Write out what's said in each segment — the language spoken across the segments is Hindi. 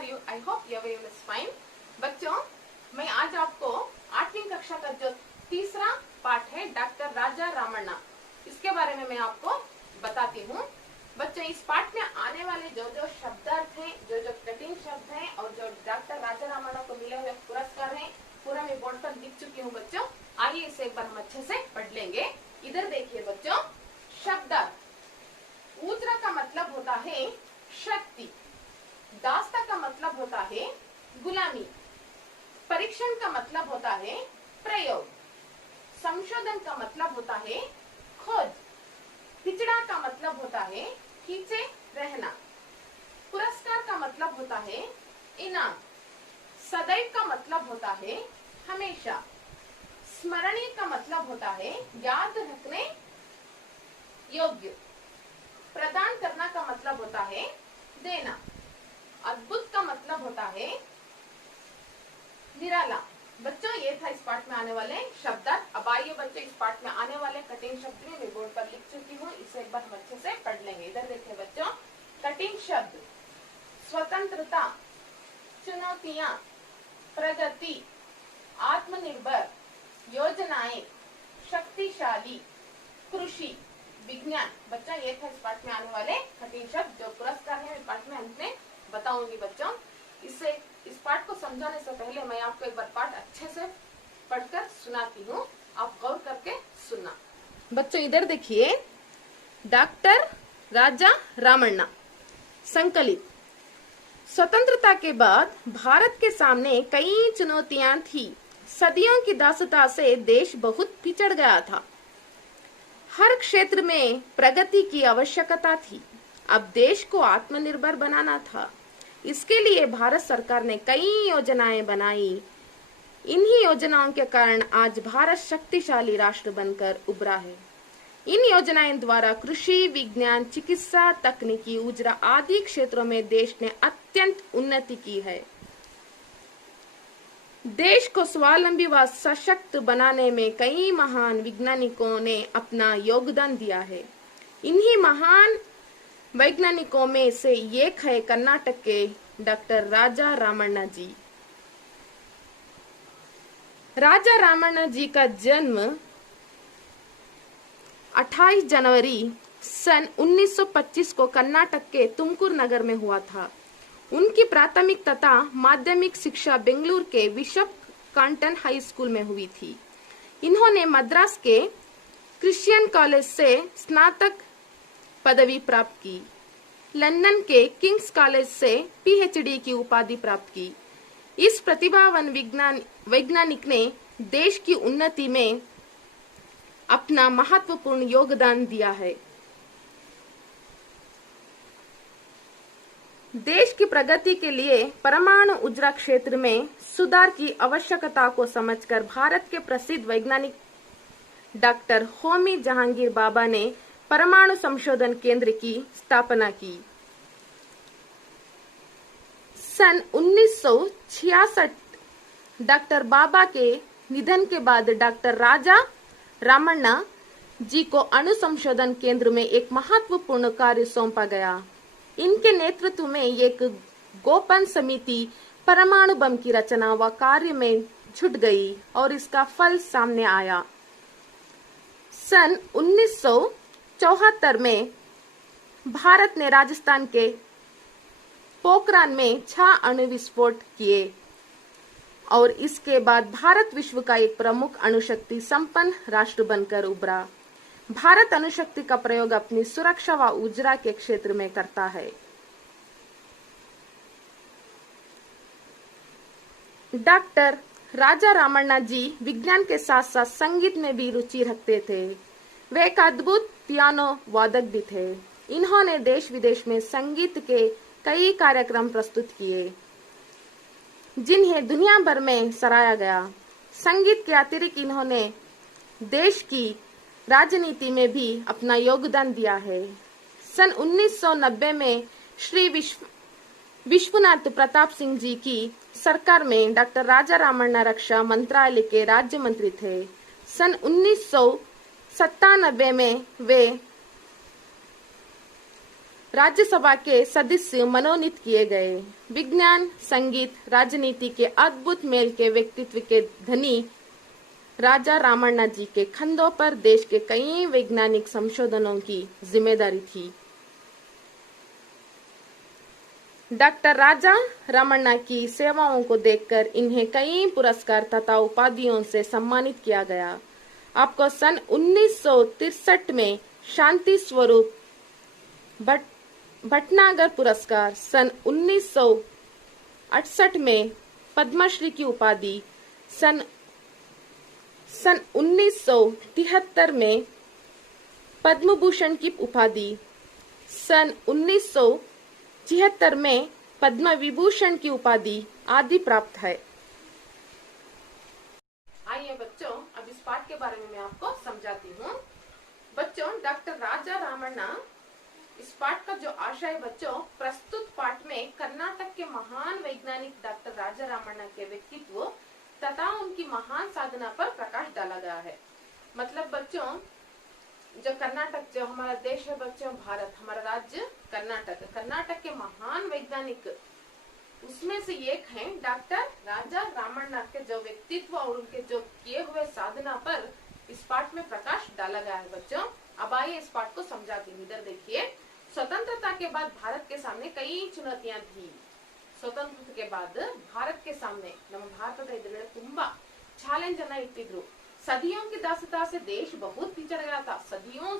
Are you? I hope everyone is fine. बच्चों, मैं आज आपको 8वीं कक्षा का जो तीसरा पाठ है डॉक्टर राजा रामन्ना, इसके बारे में मैं आपको बताती हूँ। बच्चों, इस पाठ में आने वाले जो जो शब्दार्थ हैं, जो जो कठिन शब्द हैं और जो डॉक्टर राजा रामन्ना को मिले हुए पुरस्कार हैं, पूरा मैं बोर्ड पर लिख चुकी हूँ। बच्चों, आइए इसे एक बार हम अच्छे से पढ़ लेंगे। इधर देखिए बच्चों, शब्दार्थ। ऊजरा का मतलब होता है शक्ति, दास्ता का मतलब होता है गुलामी, परीक्षण का मतलब होता है प्रयोग, संशोधन का मतलब होता है खोज, हिचड़ा का मतलब होता है खींचे रहना, पुरस्कार का मतलब होता है इनाम, सदैव का मतलब होता है हमेशा, स्मरणीय का मतलब होता है याद रखने योग्य, प्रदान करना का मतलब होता है देना, अद्भुत का मतलब होता है निराला। बच्चों, ये था इस पाठ में आने वाले शब्दार्थ। अब आइए बच्चों, इस पाठ में आने वाले कठिन शब्द में मैं बोर्ड पर लिख चुकी हूँ, इसे एक बार हम अच्छे से पढ़ लेंगे। इधर देखिए बच्चों, कठिन शब्द: स्वतंत्रता, चुनौतियां, प्रगति, आत्मनिर्भर, योजनाएं, शक्तिशाली, कृषि, विज्ञान। बच्चों, ये था इस पाठ में आने वाले कठिन शब्द। जो पुरस्कार है मैं पाठ में अंत में बताऊंगी। बच्चों, इस पाठ को समझाने से पहले मैं आपको एक बार पाठ अच्छे से पढ़कर सुनाती हूँ, आप गौर करके सुनना। बच्चों, इधर देखिए, डॉक्टर राजा रामन्ना संकलित। स्वतंत्रता के बाद भारत के सामने कई चुनौतियां थी। सदियों की दासता से देश बहुत पिछड़ गया था। हर क्षेत्र में प्रगति की आवश्यकता थी। अब देश को आत्मनिर्भर बनाना था। इसके लिए भारत सरकार ने कई योजनाएं बनाई। इन्हीं योजनाओं के कारण आज भारत शक्तिशाली राष्ट्र बनकर उभरा है। इन योजनाओं द्वारा कृषि, विज्ञान, चिकित्सा, तकनीकी, ऊर्जा आदि क्षेत्रों में देश ने अत्यंत उन्नति की है। देश को स्वावलंबी व सशक्त बनाने में कई महान वैज्ञानिकों ने अपना योगदान दिया है। इन्हीं महान वैज्ञानिकों में से एक है कर्नाटक के डॉक्टर राजा रामन्ना जी। राजा रामन्ना जी का जन्म 28 जनवरी सन 1925 को कर्नाटक के तुमकुर नगर में हुआ था। उनकी प्राथमिक तथा माध्यमिक शिक्षा बेंगलुरु के बिशप कांटन हाई स्कूल में हुई थी। इन्होंने मद्रास के क्रिश्चियन कॉलेज से स्नातक पदवी प्राप्त की। लंदन के किंग्स कॉलेज से पीएचडी की उपाधि प्राप्त की। इस प्रतिभावान वैज्ञानिक ने देश की उन्नति में अपना महत्वपूर्ण योगदान दिया है। देश की प्रगति के लिए परमाणु ऊर्जा क्षेत्र में सुधार की आवश्यकता को समझकर भारत के प्रसिद्ध वैज्ञानिक डॉक्टर होमी जहांगीर भाभा ने परमाणु संशोधन केंद्र की स्थापना की। सन 1966 डॉक्टर भाभा के निधन के बाद डॉक्टर राजा रामन्ना जी को अणु संशोधन केंद्र में एक महत्वपूर्ण कार्य सौंपा गया। इनके नेतृत्व में एक गोपन समिति परमाणु बम की रचना व कार्य में जुट गई और इसका फल सामने आया। सन 1974 में भारत ने राजस्थान के पोखरान में 6 अणु विस्फोट किए और इसके बाद भारत विश्व का एक प्रमुख अणुशक्ति संपन्न राष्ट्र बनकर उभरा। भारत अणुशक्ति का प्रयोग अपनी सुरक्षा व ऊर्जा के क्षेत्र में करता है। डॉक्टर राजा रामन्ना जी विज्ञान के साथ साथ संगीत में भी रुचि रखते थे। वे एक अद्भुत पियानो वादक भी थे। इन्होंने देश विदेश में संगीत के कई कार्यक्रम प्रस्तुत किए, जिन्हें दुनिया भर में सराहा गया। संगीत के अतिरिक्त इन्होंने देश की राजनीति में भी अपना योगदान दिया है। सन 1990 में श्री विश्वनाथ प्रताप सिंह जी की सरकार में डॉक्टर राजा रामन्ना रक्षा मंत्रालय के राज्य मंत्री थे। सन 1997 में वे राज्यसभा के सदस्य मनोनीत किए गए। विज्ञान, संगीत, राजनीति के अद्भुत मेल के व्यक्तित्व के धनी राजा रामण्णा जी के कंधों पर देश के कई वैज्ञानिक संशोधनों की जिम्मेदारी थी। डॉक्टर राजा रामण्णा की सेवाओं को देखकर इन्हें कई पुरस्कार तथा उपाधियों से सम्मानित किया गया। आपको सन 1963 में शांति स्वरूप भटनागर पुरस्कार, सन 1968 में पद्मश्री की उपाधि, सन 1973 में पद्म भूषण की उपाधि, सन 1976 में पद्म विभूषण की उपाधि आदि प्राप्त है। आइए बच्चों, अब इस पाठ के बारे में मैं आपको समझाती हूँ। बच्चों, डॉक्टर राजा रामण्णा, इस पाठ का जो आशय है बच्चों, प्रस्तुत पाठ में कर्नाटक के महान वैज्ञानिक डॉक्टर राजा रामण्णा के व्यक्तित्व तथा उनकी महान साधना पर प्रकाश डाला गया है। मतलब बच्चों, जो कर्नाटक, जो हमारा देश है बच्चों, भारत, हमारा राज्य कर्नाटक के महान वैज्ञानिक, उसमें से एक है डॉक्टर राजा रामण्णा के जो व्यक्तित्व और उनके जो किए हुए साधना पर इस पाठ में प्रकाश डाला गया है बच्चों। अब आइए इस पाठ को समझाती हूँ। इधर देखिए, स्वतंत्रता के बाद भारत के सामने कई चुनौतियां थी। स्वतंत्रता के बाद भारत के सामने, ನಮ್ಮ ಭಾರತದ ಎದುರುಗಡೆ ತುಂಬಾ ಚಾಲೆಂಜ್ ಅನ್ನ ಇಟ್ಟಿದ್ರು। सदियों की दासता से देश बहुत पिछड़ गया था। सदियों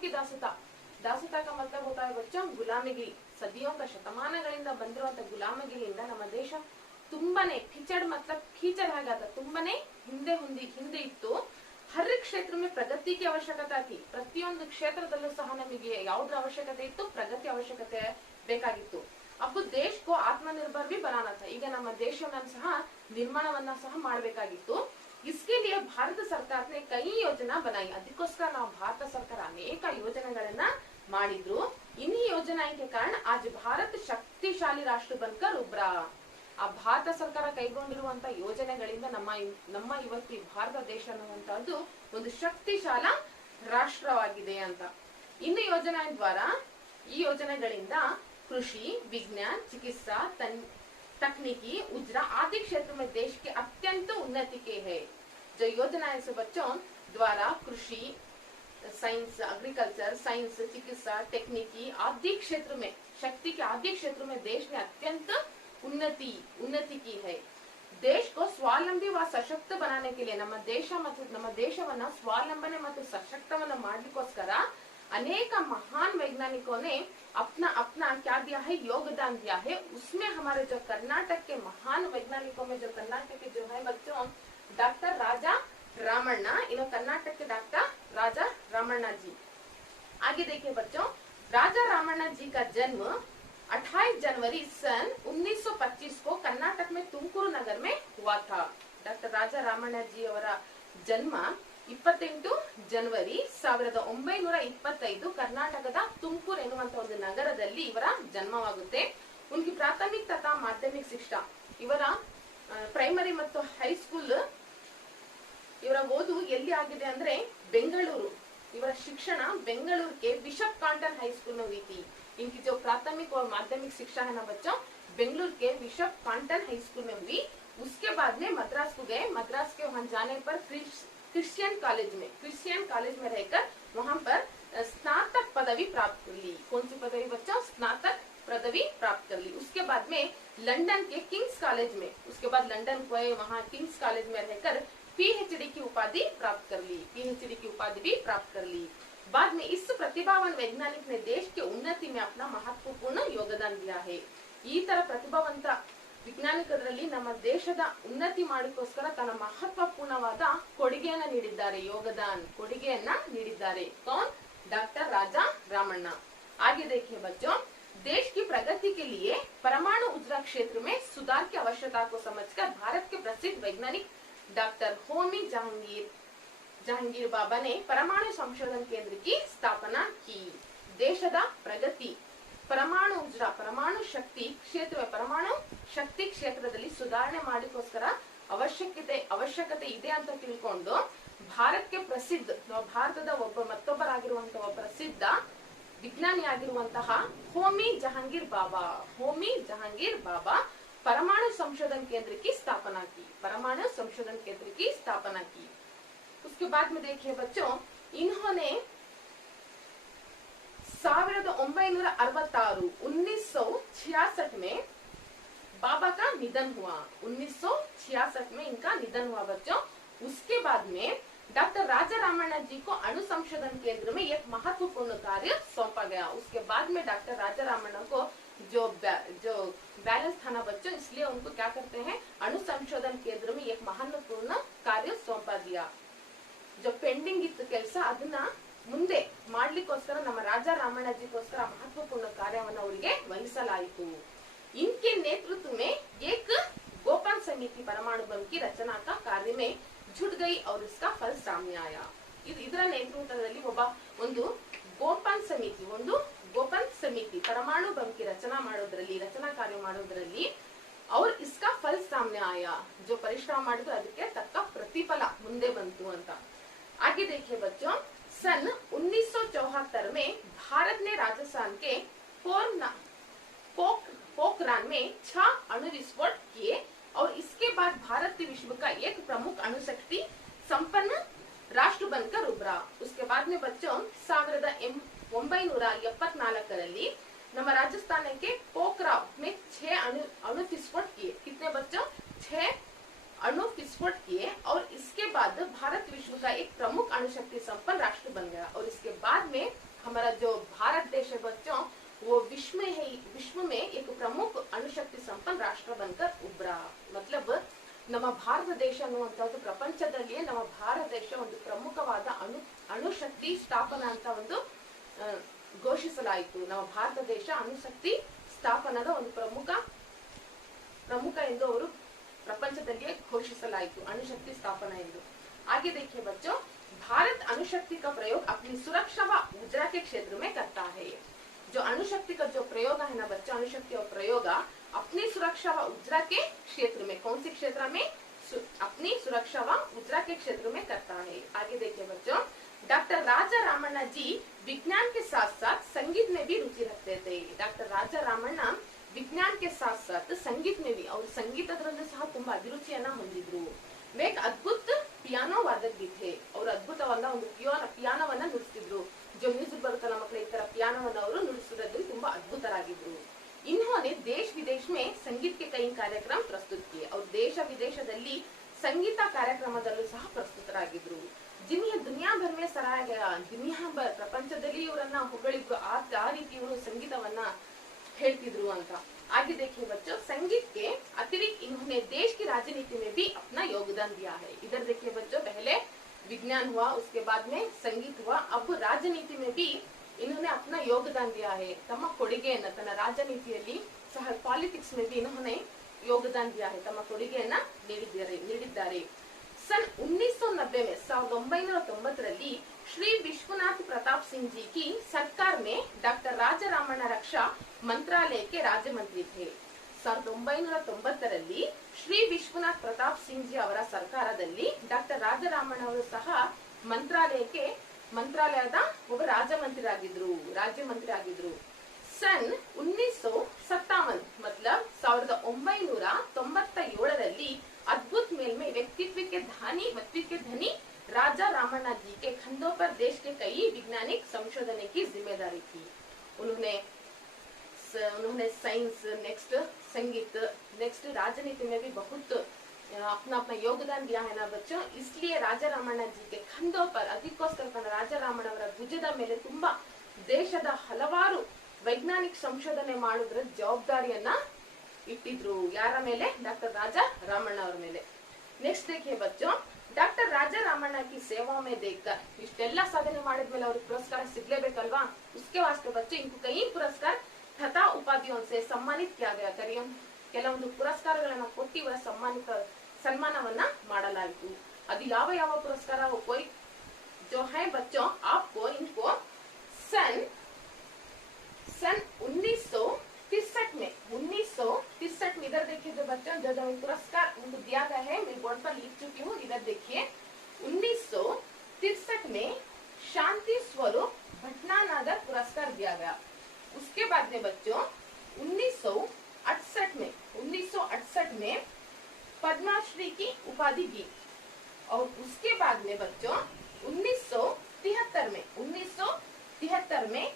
की दासता का मतलब होता है बच्चों गुलामगिरी। सदियों का ಶತಮಾನಗಳಿಂದ ಬಂದಿರುವಂತ ಗುಲಾಮಗಿರಿಯಿಂದ ನಮ್ಮ ದೇಶ ತುಂಬಾನೇ ಕಿಚಡ್ मतलब कीचड़ आ गया था, ತುಂಬಾನೇ ಹಿಂದೆ ಇತ್ತು। हर क्षेत्र में प्रगति की आवश्यकता थी। ಪ್ರತಿಯೊಂದು ಕ್ಷೇತ್ರದಲ್ಲೂ ಸಹ ನಮಗೆ ಯಾವುದರ ಅವಶ್ಯಕತೆ ಇತ್ತು? ಪ್ರಗತಿ ಅವಶ್ಯಕತೆ ಬೇಕಾಗಿತ್ತು। अब देश को आत्मनिर्भर भी बनाना था। ಈಗ ನಮ್ಮ ದೇಶವನ್ನು ಸಹ ನಿರ್ಮಾಣವನ್ನ ಸಹ ಮಾಡಬೇಕಾಗಿತ್ತು। इसके लिए भारत सरकार ने कई योजना बनाई। ಅದಕ್ಕೋಸ್ಕರ ನಾವು ಭಾರತ ಸರ್ಕಾರ ಅನೇಕ ಯೋಜನೆಗಳನ್ನ ಮಾಡಿದ್ರು। इन्हीं योजनाओं के कारण आज भारत शक्तिशाली राष्ट्र बनकर उभरा। ಆ ಭಾರತ ಸರ್ಕಾರ ಕೈಗೊಂಡಿರುವಂತ ಯೋಜನೆಗಳಿಂದ ನಮ್ಮ ಇವತ್ತು ಭಾರತ ದೇಶ ಅನ್ನುವಂತದ್ದು ಒಂದು ಶಕ್ತಿಶಾಲ ರಾಷ್ಟ್ರವಾಗಿದೆ ಅಂತ। ಇನ್ನು ಈ ಯೋಜನೆಗಳಿಂದ कृषि, विज्ञान, चिकित्सा, तकनीकी, उज्रा आदि क्षेत्र में देश के अत्यंत उन्नति के है। जो योजनाएं से बच्चों द्वारा कृषि, साइंस, एग्रीकल्चर, साइंस, चिकित्सा, टेक्निकी आदि क्षेत्र में, शक्ति के आदि क्षेत्र में देश ने अत्यंत उन्नति की है। देश को स्वावलंबी व सशक्त बनाने के लिए ನಮ್ಮ ದೇಶವನ್ನ ಸ್ವಾವಲಂಬನೆ ಮತ್ತು ಸಶಕ್ತವನ್ನ ಮಾಡಲಿಕ್ಕೋಸ್ಕರ अनेक महान वैज्ञानिकों ने अपना क्या दिया है? योगदान दिया है। उसमें हमारे जो कर्नाटक के महान वैज्ञानिकों में जो कर्नाटक के जो है बच्चों डॉक्टर राजा रामण्णा, इन कर्नाटक के डॉक्टर राजा रामण्णा जी। आगे देखिए बच्चों, राजा रामण्णा जी का जन्म 28 जनवरी सन 1925 को कर्नाटक में तुमकुरू नगर में हुआ था। डॉक्टर राजा रामण्णा जी ಅವರ ಜನ್ಮ 28 ಜನವರಿ 1925 ಕರ್ನಾಟಕದ ತುಮಕೂರು ಎನ್ನುವಂತ ಒಂದು ನಗರದಲ್ಲಿ ಇವರ ಜನ್ಮವಾಗುತ್ತೆ। ಉनकी ಪ್ರಾಥಮಿಕ ತಥಾ ಮಾಧ್ಯಮಿಕ ಶಿಕ್ಷಣ, ಇವರ ಪ್ರೈಮರಿ ಮತ್ತು ಹೈಸ್ಕೂಲ್ ಇವರ ಓದು ಎಲ್ಲಿ ಆಗಿದೆ ಅಂದ್ರೆ ಬೆಂಗಳೂರು। ಇವರ ಶಿಕ್ಷಣ ಬೆಂಗಳೂರು के बिशप कांटन हाई स्कूल में हुई थी। इनकी जो प्राथमिक और माध्यमिक शिक्षा है ना बच्चों, बेंगलुरु के बिशप कांटन हाई स्कूल में हुई। उसके बाद में मद्रास को गए। मद्रास के वहां जाने पर क्रिश्चियन कॉलेज में रहकर वहां पर स्नातक पदवी प्राप्त कर ली। कौन सी पदवी बच्चों? स्नातक पदवी प्राप्त कर ली। उसके बाद में लंदन के किंग्स कॉलेज में, उसके बाद लंदन गए, वहां किंग्स कॉलेज में रहकर पीएचडी की उपाधि प्राप्त कर ली। बाद में इस प्रतिभावान वैज्ञानिक ने देश के उन्नति में अपना महत्वपूर्ण योगदान दिया है। ಈ ತರ ಪ್ರತಿಭಾವಂತ ವಿಜ್ಞಾನಿಕರಲ್ಲಿ ನಮ್ಮ ದೇಶದ ಉನ್ನತಿ ಮಾಡೋಕ್ಕೋಸ್ಕರ ತನ್ನ ಮಹತ್ವಪೂರ್ಣವಾದ ಕೊಡುಗೆಯನ್ನ ನೀಡಿದ್ದಾರೆ। कौन? डॉक्टर राजा रामण्णा। आगे देखिए बच्चों, देश की प्रगति के लिए परमाणु ऊर्जा क्षेत्र में सुधार की आवश्यकता को समझकर भारत के प्रसिद्ध वैज्ञानिक डॉक्टर होमी जहांगीर बाबा ने परमाणु संशोधन केंद्र की स्थापना की। देशದ ಪ್ರಗತಿ, परमाणु ऊर्जा, परमाणु शक्ति ಕ್ಷೇತ್ರದಲ್ಲಿ ಸುಧಾರಣೆ ಮಾಡೋಕ್ಕೋಸ್ಕರ ಅವಶ್ಯಕತೆ ಇದೆ ಅಂತ ತಿಳ್ಕೊಂಡು ಭಾರತಕ್ಕೆ ಪ್ರಸಿದ್ಧ, ಭಾರತದ ಮತ್ತೊಬ್ಬರಾಗಿರುವಂತಹ ಪ್ರಸಿದ್ಧ ವಿಜ್ಞಾನಿಯಾಗಿರುವಂತಹ ಹೋमी जहांगीर बाबा परमाणु संशोधन केंद्र की स्थापना की, परमाणु संशोधन केंद्र की स्थापना की। उसके बाद में देखिए बच्चों, इन्होंने 1966 में बाबा का निधन हुआ, 1966 में इनका निधन हुआ बच्चों। उसके बाद में डॉक्टर राजा रामण्णा जी को अणु संशोधन केंद्र में एक महत्वपूर्ण कार्य सौंपा गया। उसके बाद में डॉक्टर राजा रामण्णा को जो बैलेंस था ना बच्चों, इसलिए उनको क्या करते हैं, अणु संशोधन केंद्र में एक महत्वपूर्ण कार्य सौंपा दिया। जो पेंडिंग इತ್ತು ಕೆಲಸ ಅದನ್ನ ಮುಂದೆ ಮಾಡ್ಲಿಕ್ಕೋಸ್ಕರ ನಮ್ಮ ರಾಜಾ ರಾಮಣ್ಣಜಿಗೋಸ್ಕರ महत्वपूर्ण ಕಾರ್ಯವನ್ನು ಅವರಿಗೆ ವಹಿಸಲಾಯಿತು। इनके नेतृत्व में एक गोपन समिति परमाणु बम की रचना का कार्य में जुट गई और इसका फल सामने आया। ಇದರ ನೇತೃತ್ವದಲ್ಲಿ ಒಂದು गोपन समिति परमाणु बम की रचना कार्य ಮಾಡೋದ್ರಲ್ಲಿ और इसका फल सामने आया, जो परिश्रम ಮಾಡಿದ್ರು ಅದಕ್ಕೆ ತಕ್ಕ ಪ್ರತಿಫಲ ಮುಂದೆ ಬಂತು ಅಂತ। आगे देखिए बच्चों, सन 1974 में भारत ने राजस्थान के पोखरान में 6 अणु विस्फोट किए और इसके बाद भारत विश्व का एक प्रमुख अणुशक्ति संपन्न राष्ट्र बनकर उभरा। उसके बाद में बच्चों 1974 ನಮ್ಮ ರಾಜಸ್ಥಾನಕ್ಕೆ पोखरान में 6 अणु विस्फोट किए। कितने बच्चों? 6 अणु विस्फोट किए और इसके बाद भारत विश्व का एक प्रमुख अणुशक्ति संपन्न राष्ट्र बन गया। और इसके बाद में हमारा जो भारत देश है बच्चों, वो विश्व में एक प्रमुख अणुशक्ति संपन्न राष्ट्र बनकर उभरा। मतलब ನಮ್ಮ ಭಾರತ ದೇಶ ಅನ್ನುವಂತದ್ದು ಪ್ರಪಂಚದಲ್ಲಿಯೇ ನಮ್ಮ ಭಾರತ ದೇಶ ಒಂದು ಪ್ರಮುಖವಾದ ಅಣುಶಕ್ತಿ ಸ್ಥಾಪನಾ ಅಂತ ಒಂದು ಘೋಷಿಸಲಾಯಿತು। ನಮ್ಮ ಭಾರತ ದೇಶ ಅಣುಶಕ್ತಿ ಸ್ಥಾಪನದ ಒಂದು ಪ್ರಮುಖ ಎಂದು ಅವರು प्रपंचदलिए घोषिಸಲಾಯಿತು अणुशक्ति स्थापना ಎಂದು। आगे देखिए बच्चों, भारत अणुशक्ति का प्रयोग अपनी सुरक्षा व ऊर्जा के क्षेत्र में करता है। जो अणुशक्ति का जो प्रयोग है ना बच्चों, अणुशक्ति का प्रयोग अपनी सुरक्षा व ऊर्जा के क्षेत्र में, कौन सी क्षेत्र में? अपनी सुरक्षा व ऊर्जा के क्षेत्र में करता है। आगे देखिए बच्चों, डॉक्टर राजा रामण्णा जी विज्ञान के साथ साथ संगीत में भी रुचि रखते थे। डॉक्टर राजा रामण्णा विज्ञान के साथ साथ संगीत में भी और संगीतದಲ್ಲೂ ಸಹ ತುಂಬಾ ಅಭಿರುಚಿಯನ್ನ ಹೊಂದಿದ್ರು। वे एक अद्भुत पियानो वादक भी थे और ಅದ್ಭುತವಾದ ಒಂದು ಪಿಯಾನೋವನ್ನ ನುಡಿಸ್ತಿದ್ರು। जो म्यूजिक ಬರುತ್ತಲ್ಲ ಮಕ್ಕಳೇ, ಈ ತರ ಪಿಯಾನೋವನ್ನ ಅವರು ನುಡಿಸುವುದರಲ್ಲಿ ತುಂಬಾ ಅದ್ಭುತರಾಗಿದ್ರು। इन्होंने देश विदेश में संगीत के कई कार्यक्रम प्रस्तुत किए और देश विदेशದಲ್ಲಿ संगीत ಕಾರ್ಯಕ್ರಮದಲ್ಲೂ ಸಹ ಪ್ರಸ್ತುತರಾಗಿದ್ರು। जिन्हें दुनिया भर में सराहा गया, दुनिया भर ಪ್ರಪಂಚದಲ್ಲಿ ಇವರನ್ನ ಹೊಗಳಿದ್ರು। ಆ ರೀತಿ ಇವರು ಸಂಗೀತವನ್ನ ಹೇಳ್ತಿದ್ರು ಅಂತ। आगे देखिए बच्चों, संगीत के अतिरिक्त इन्होंने देश की राजनीति में भी अपना योगदान दिया है। इधर देखिए बच्चों, पहले विज्ञान हुआ, उसके बाद में संगीत हुआ, अब राजनीति में भी इन्होंने अपना योगदान दिया है। तಮ್ಮ ಕೊಡುಗೆಯನ್ನು ತನ್ನ ರಾಜನೀತಿಯಲ್ಲಿ ಸಹ पॉलिटिक्स में भी इन्होंने योगदान दिया है, ತಮ್ಮ ಕೊಡುಗೆಯನ್ನ ನೀಡಿದ್ದಾರೆ। सन 1990 में 1990 श्री विश्वनाथ प्रताप सिंह जी की सरकार में डॉक्टर राजा रामण्णा रक्षा मंत्रालय के राज्य मंत्री थे। 1990 श्री विश्वनाथ प्रताप सिंह जी ಅವರ ಸರ್ಕಾರದಲ್ಲಿ ಡಾಕ್ಟರ್ ರಾಜಾ ರಾಮಣ್ಣ ಅವರು ಸಹ ಮಂತ್ರಾಲಯದ ಒಬ್ಬ ರಾಜ್ಯ ಮಂತ್ರಿ ಆಗಿದ್ರು। सन 1957 मतलब 1997 अद्भुत मेल में व्यक्तित्व के धनी राजा रामण्णा जी के कंधों पर देश के कई वैज्ञानिक संशोधन की जिम्मेदारी थी। उन्होंने साइंस, नेक्स्ट संगीत, नेक्स्ट राजनीति में भी बहुत अपना योगदान दिया है ना बच्चों। इसलिए राजा रामण्णा जी के कंधों पर ಅದಕ್ಕೋಸ್ಕರ ರಾಜಾ ರಾಮಣ್ಣ ಅವರ ಭುಜದ ಮೇಲೆ ತುಂಬಾ ದೇಶದ ಹಲವಾರು ವೈಜ್ಞಾನಿಕ ಸಂಶೋಧನೆ ಮಾಡೋದ್ರ ಜವಾಬ್ದಾರಿಯನ್ನ ಇಟ್ಟಿದ್ರು। ಯಾರ ಮೇಲೆ? ಡಾಕ್ಟರ್ राजा रामण्णा ಅವರ ಮೇಲೆ। नेक्स्ट देखिए बच्चों, डॉक्टर राजा रामण्णा की सेवाओं में देखकर इष्टेल्ला साधने ಮಾಡಿದ್ಮೇಲೆ ಅವರಿಗೆ ಪುರಸ್ಕಾರ ಸಿಗಲೇಬೇಕಲ್ವಾ। उसके वास्ते बच्चों इनको कई पुरस्कार तथा उपाधियों से सम्मानित किया गया। ಕೆಲವೊಂದು ಪುರಸ್ಕಾರಗಳನ್ನು ಕೊಟ್ಟು ಇವರ ಸನ್ಮಾನವನ್ನ ಮಾಡಲಾಯಿತು। ಅದು ಯಾವ ಪುರಸ್ಕಾರ? कोई जो है बच्चों, आपको इनको सन 1963 में 1963 में इधर देखिए जो बच्चों जो पुरस्कार उनको दिया गया है, मैं बोर्ड पर लिख चुकी हूँ। इधर देखिए 1963 में शांति स्वरूप भटनागर पुरस्कार दिया गया। उसके बाद में बच्चों 1968 में पद्मश्री की उपाधि दी और उसके बाद में बच्चों 1973 में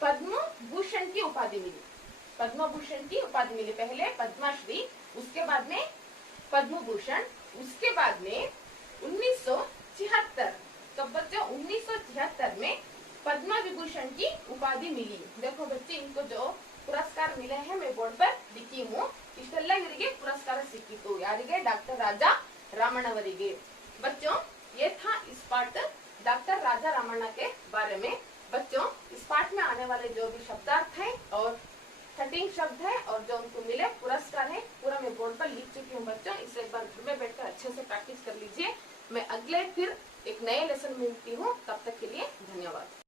पद्म भूषण की उपाधि मिली। पद्म भूषण की उपाधि मिली, पहले पद्मश्री, उसके बाद में पद्म भूषण, उसके बाद में 1976, तो बच्चों 1976 में पद्म विभूषण की उपाधि मिली। देखो बच्चे, इनको जो पुरस्कार मिले हैं मैं बोर्ड पर लिखी हूँ। इष्टेल्ल ಇವರಿಗೆ पुरस्कार ಸಿಕ್ಕಿತು, ಯಾರಿಗೆ? डॉक्टर राजा रामಣ್ಣ ಅವರಿಗೆ। बच्चों ये था इस पाठ डॉक्टर राजा रामण्ण के बारे में। बच्चों इस पाठ में आने वाले जो भी शब्दार्थ हैं और कठिन शब्द है और जो उनको मिले पुरस्कार है, पूरा मैं बोर्ड पर लिख चुकी हूँ। बच्चों इसे एक बार घर में बैठकर अच्छे से प्रैक्टिस कर लीजिए। मैं अगले फिर एक नए लेसन में मिलती हूँ, तब तक के लिए धन्यवाद।